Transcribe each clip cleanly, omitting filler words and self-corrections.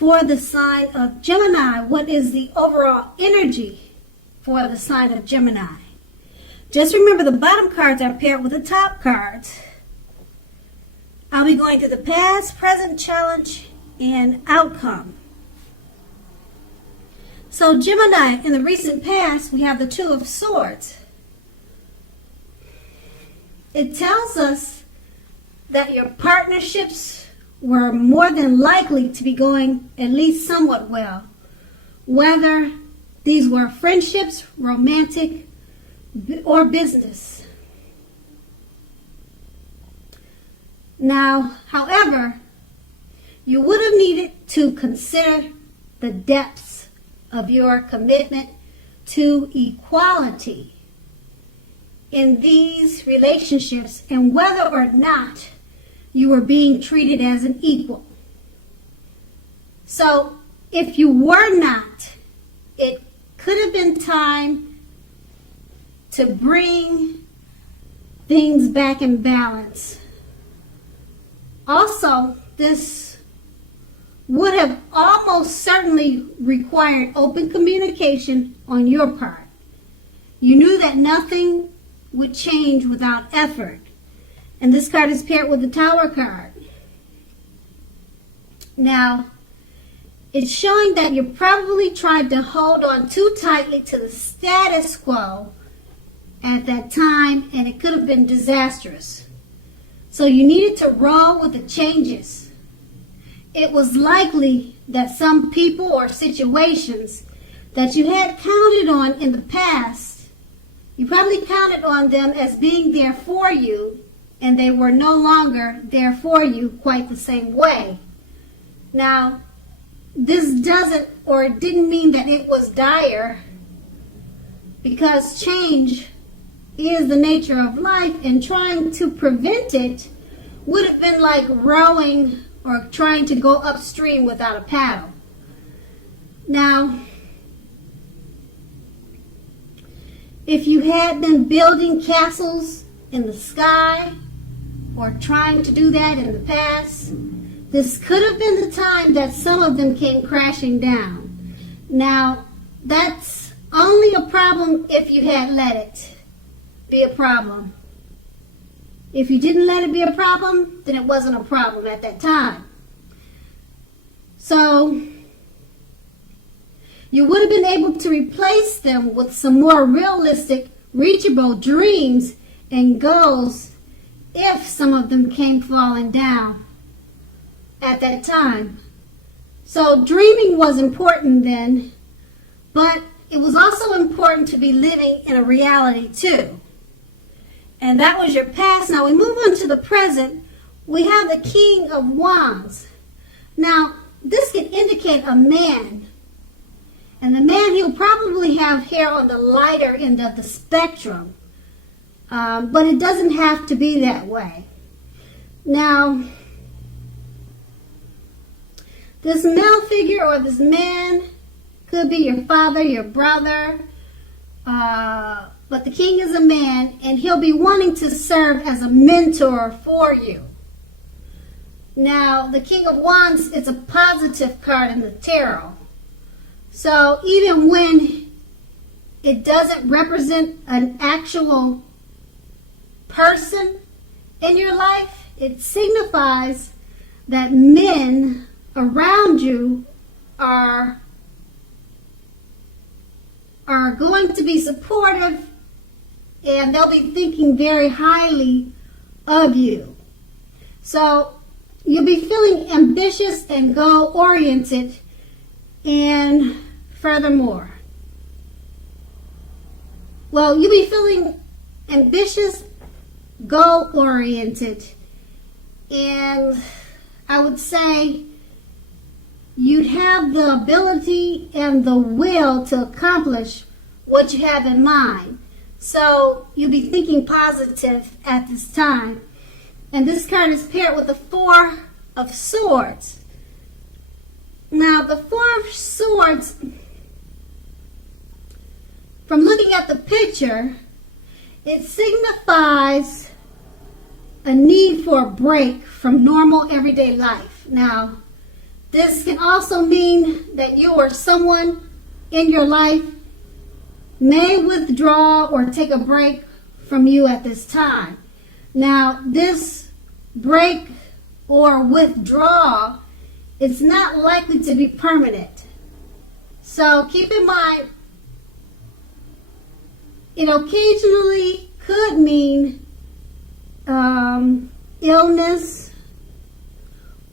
for the sign of Gemini. What is the overall energy for the sign of Gemini? Just remember the bottom cards are paired with the top cards. I'll be going through the past, present, challenge, and outcome. So Gemini, in the recent past, we have the Two of Swords. It tells us that your partnerships were more than likely to be going at least somewhat well. Whether these were friendships, romantic, or business. Now, however, you would have needed to consider the depths of your commitment to equality in these relationships and whether or not you were being treated as an equal. So, if you were not, it could have been time to bring things back in balance. Also, this would have almost certainly required open communication on your part. You knew that nothing would change without effort. And this card is paired with the Tower card. Now, it's showing that you probably tried to hold on too tightly to the status quo at that time, and it could have been disastrous. So you needed to roll with the changes. It was likely that some people or situations that you had counted on in the past, you probably counted on them as being there for you, and they were no longer there for you quite the same way. Now, this doesn't or it didn't mean that it was dire, because change is the nature of life, and trying to prevent it would have been like rowing or trying to go upstream without a paddle. Now, if you had been building castles in the sky or trying to do that in the past, this could have been the time that some of them came crashing down. Now, that's only a problem if you had let it be a problem. If you didn't let it be a problem, then it wasn't a problem at that time. So, you would have been able to replace them with some more realistic, reachable dreams and goals if some of them came falling down at that time. So dreaming was important then, but it was also important to be living in a reality too. And that was your past. Now we move on to the present. We have the King of Wands. Now, this could indicate a man. And the man, he'll probably have hair on the lighter end of the spectrum. But it doesn't have to be that way. Now, this male figure or this man could be your father, your brother, but the king is a man, and he'll be wanting to serve as a mentor for you. Now, the King of Wands is a positive card in the tarot. So even when it doesn't represent an actual person in your life, it signifies that men around you are going to be supportive, and they'll be thinking very highly of you. So you'll be feeling ambitious and goal-oriented, and furthermore, you'll be feeling ambitious, goal-oriented, and I would say you'd have the ability and the will to accomplish what you have in mind. So you'll be thinking positive at this time. And this card is paired with the Four of Swords. Now, the Four of Swords, from looking at the picture, it signifies a need for a break from normal everyday life. Now, This can also mean that you or someone in your life may withdraw or take a break from you at this time. Now, this break or withdrawal is not likely to be permanent. So keep in mind, it occasionally could mean illness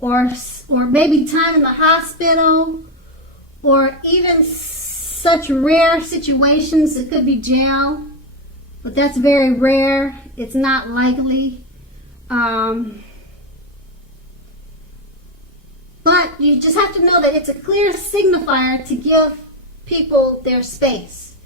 or maybe time in the hospital, or even such rare situations. It could be jail, but that's very rare. It's not likely. But you just have to know that it's a clear signifier to give people their space.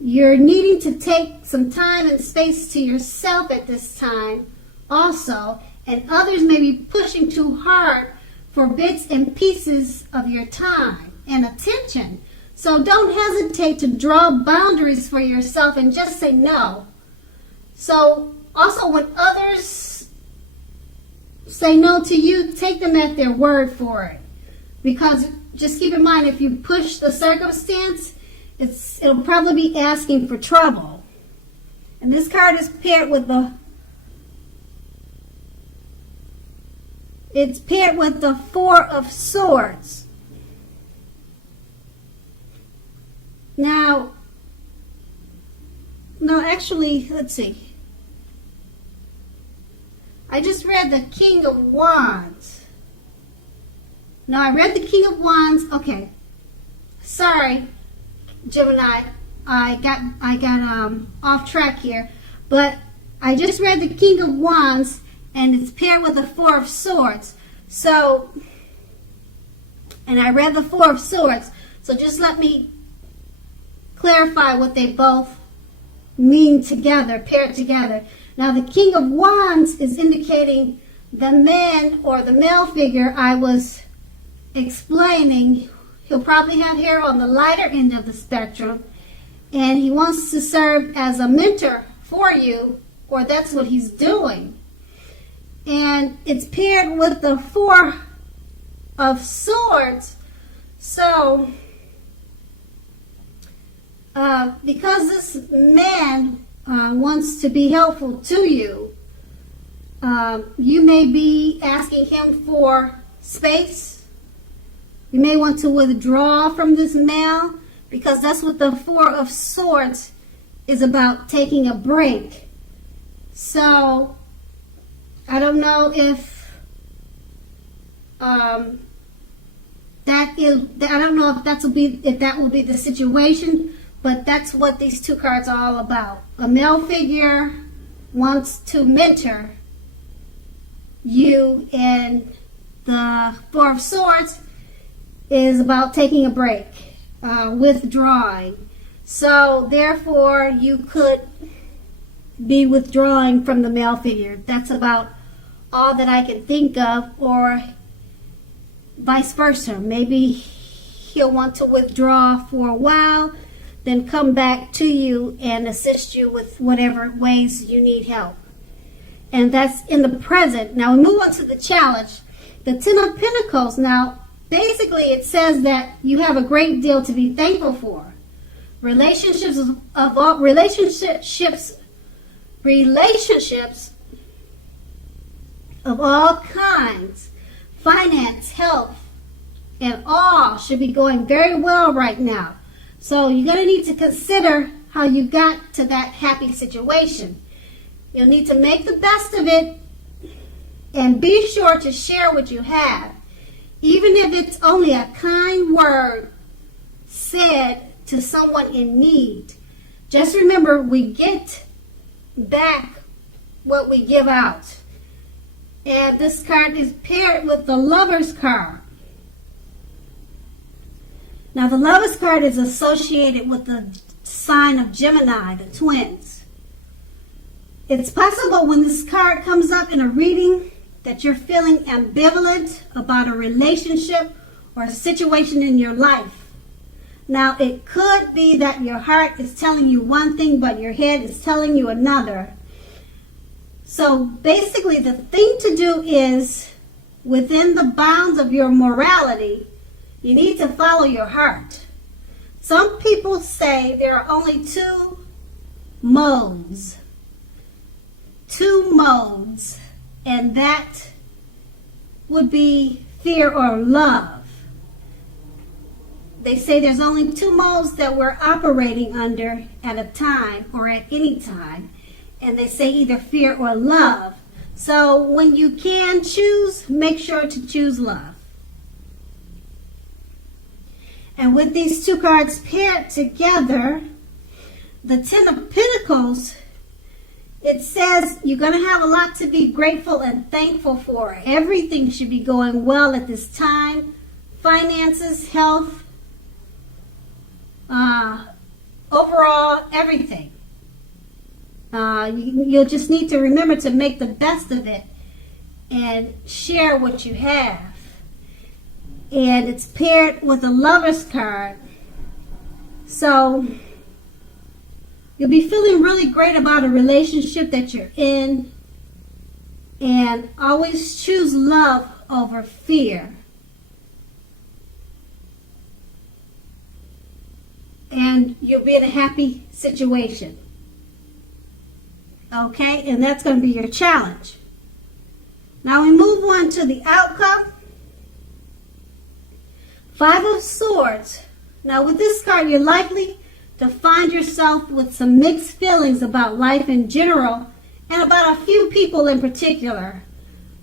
You're needing to take some time and space to yourself at this time also, and others may be pushing too hard for bits and pieces of your time and attention. So don't hesitate to draw boundaries for yourself and just say no. So also, when others say no to you, take them at their word for it. Because just keep in mind, if you push the circumstance, it'll probably be asking for trouble. And this card is paired with the Four of Swords. Now, no, actually, let's see. I just read the King of Wands. No, I read the King of Wands. Okay. Sorry, Gemini. I got off track here. But I just read the King of Wands, and it's paired with the Four of Swords. So, and I read the Four of Swords. So just let me clarify what they both mean together, paired together. Now, the King of Wands is indicating the man or the male figure I was explaining. He'll probably have hair on the lighter end of the spectrum, and he wants to serve as a mentor for you, or that's what he's doing. And it's paired with the Four of Swords. So, because this man wants to be helpful to you, you may be asking him for space. You may want to withdraw from this male, because that's what the Four of Swords is about, taking a break. So, I don't know if that will be the situation, but that's what these two cards are all about. A male figure wants to mentor you, and the Four of Swords is about taking a break, withdrawing. So therefore, you could be withdrawing from the male figure. That's about all that I can think of, or vice versa. Maybe he'll want to withdraw for a while, then come back to you and assist you with whatever ways you need help. And that's in the present. Now we move on to the challenge. The Ten of Pentacles. Now, basically it says that you have a great deal to be thankful for. Relationships of all kinds, finance, health, and all should be going very well right now. So you're going to need to consider how you got to that happy situation. You'll need to make the best of it, and be sure to share what you have, even if it's only a kind word said to someone in need. Just remember, we get back what we give out. And this card is paired with the Lover's card. Now, the Lover's card is associated with the sign of Gemini, the twins. It's possible when this card comes up in a reading that you're feeling ambivalent about a relationship or a situation in your life. Now, it could be that your heart is telling you one thing, but your head is telling you another. So basically, the thing to do is within the bounds of your morality, you need to follow your heart. Some people say there are only two modes, and that would be fear or love. They say there's only two modes that we're operating under at a time or at any time, and they say either fear or love. So when you can choose, make sure to choose love. And with these two cards paired together, the Ten of Pentacles, it says you're going to have a lot to be grateful and thankful for. Everything should be going well at this time. Finances, health, overall, everything. You'll just need to remember to make the best of it and share what you have. And it's paired with a Lover's card. So you'll be feeling really great about a relationship that you're in. And always choose love over fear. And you'll be in a happy situation. Okay, and that's going to be your challenge. Now we move on to the outcome. Five of Swords. Now with this card, you're likely to find yourself with some mixed feelings about life in general and about a few people in particular.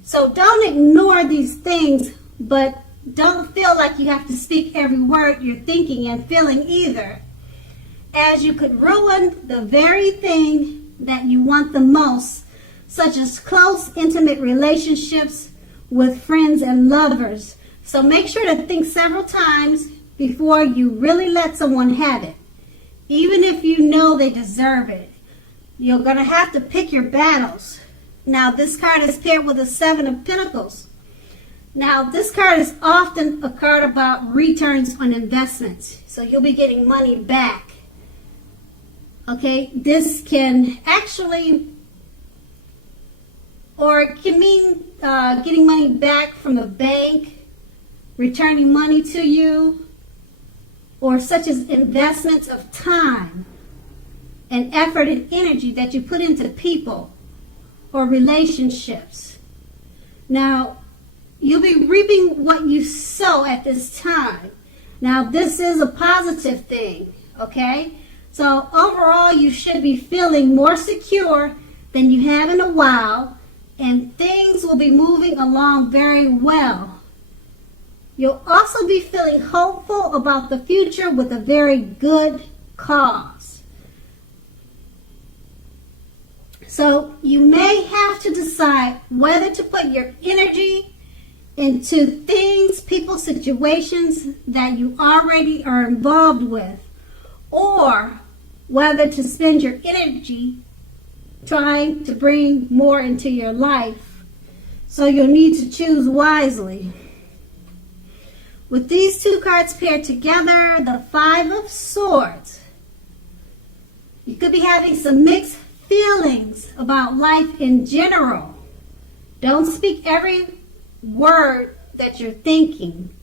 So don't ignore these things, but don't feel like you have to speak every word you're thinking and feeling either, as you could ruin the very thing that you want the most, such as close, intimate relationships with friends and lovers. So make sure to think several times before you really let someone have it, even if you know they deserve it. You're going to have to pick your battles. Now, this card is paired with a Seven of Pentacles. Now, this card is often a card about returns on investments. So you'll be getting money back. Okay, this can actually, or it can mean getting money back from the bank, returning money to you, or such as investments of time and effort and energy that you put into people or relationships. Now, you'll be reaping what you sow at this time. Now, this is a positive thing, okay? So overall, you should be feeling more secure than you have in a while, and things will be moving along very well. You'll also be feeling hopeful about the future with a very good cause. So you may have to decide whether to put your energy into things, people, situations that you already are involved with, or whether to spend your energy trying to bring more into your life. So you'll need to choose wisely. With these two cards paired together, the Five of Swords, you could be having some mixed feelings about life in general. Don't speak every word that you're thinking.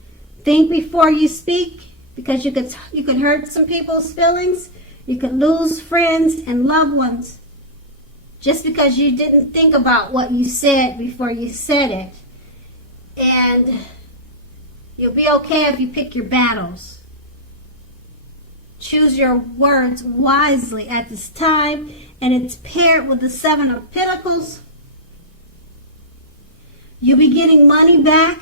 Think before you speak, because you could hurt some people's feelings. You could lose friends and loved ones just because you didn't think about what you said before you said it. And you'll be okay if you pick your battles. Choose your words wisely at this time, and it's paired with the Seven of Pentacles. You'll be getting money back,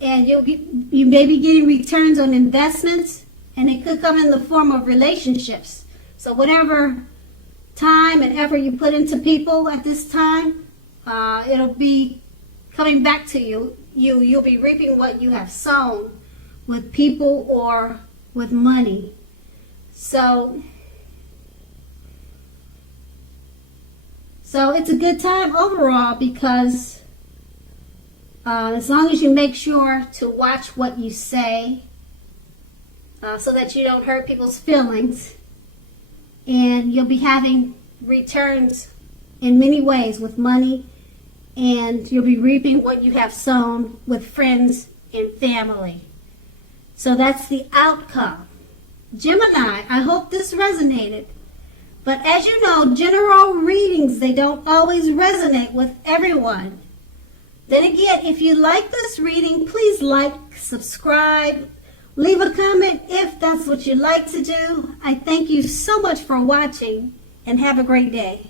and you may be getting returns on investments, and it could come in the form of relationships. So whatever time and effort you put into people at this time, it'll be coming back to you. You'll be reaping what you have sown with people or with money. So it's a good time overall, because as long as you make sure to watch what you say so that you don't hurt people's feelings, and you'll be having returns in many ways with money and you'll be reaping what you have sown with friends and family. So that's the outcome. Gemini, I hope this resonated. But as you know, general readings, they don't always resonate with everyone. Then again, if you like this reading, please like, subscribe, leave a comment if that's what you like to do. I thank you so much for watching, and have a great day.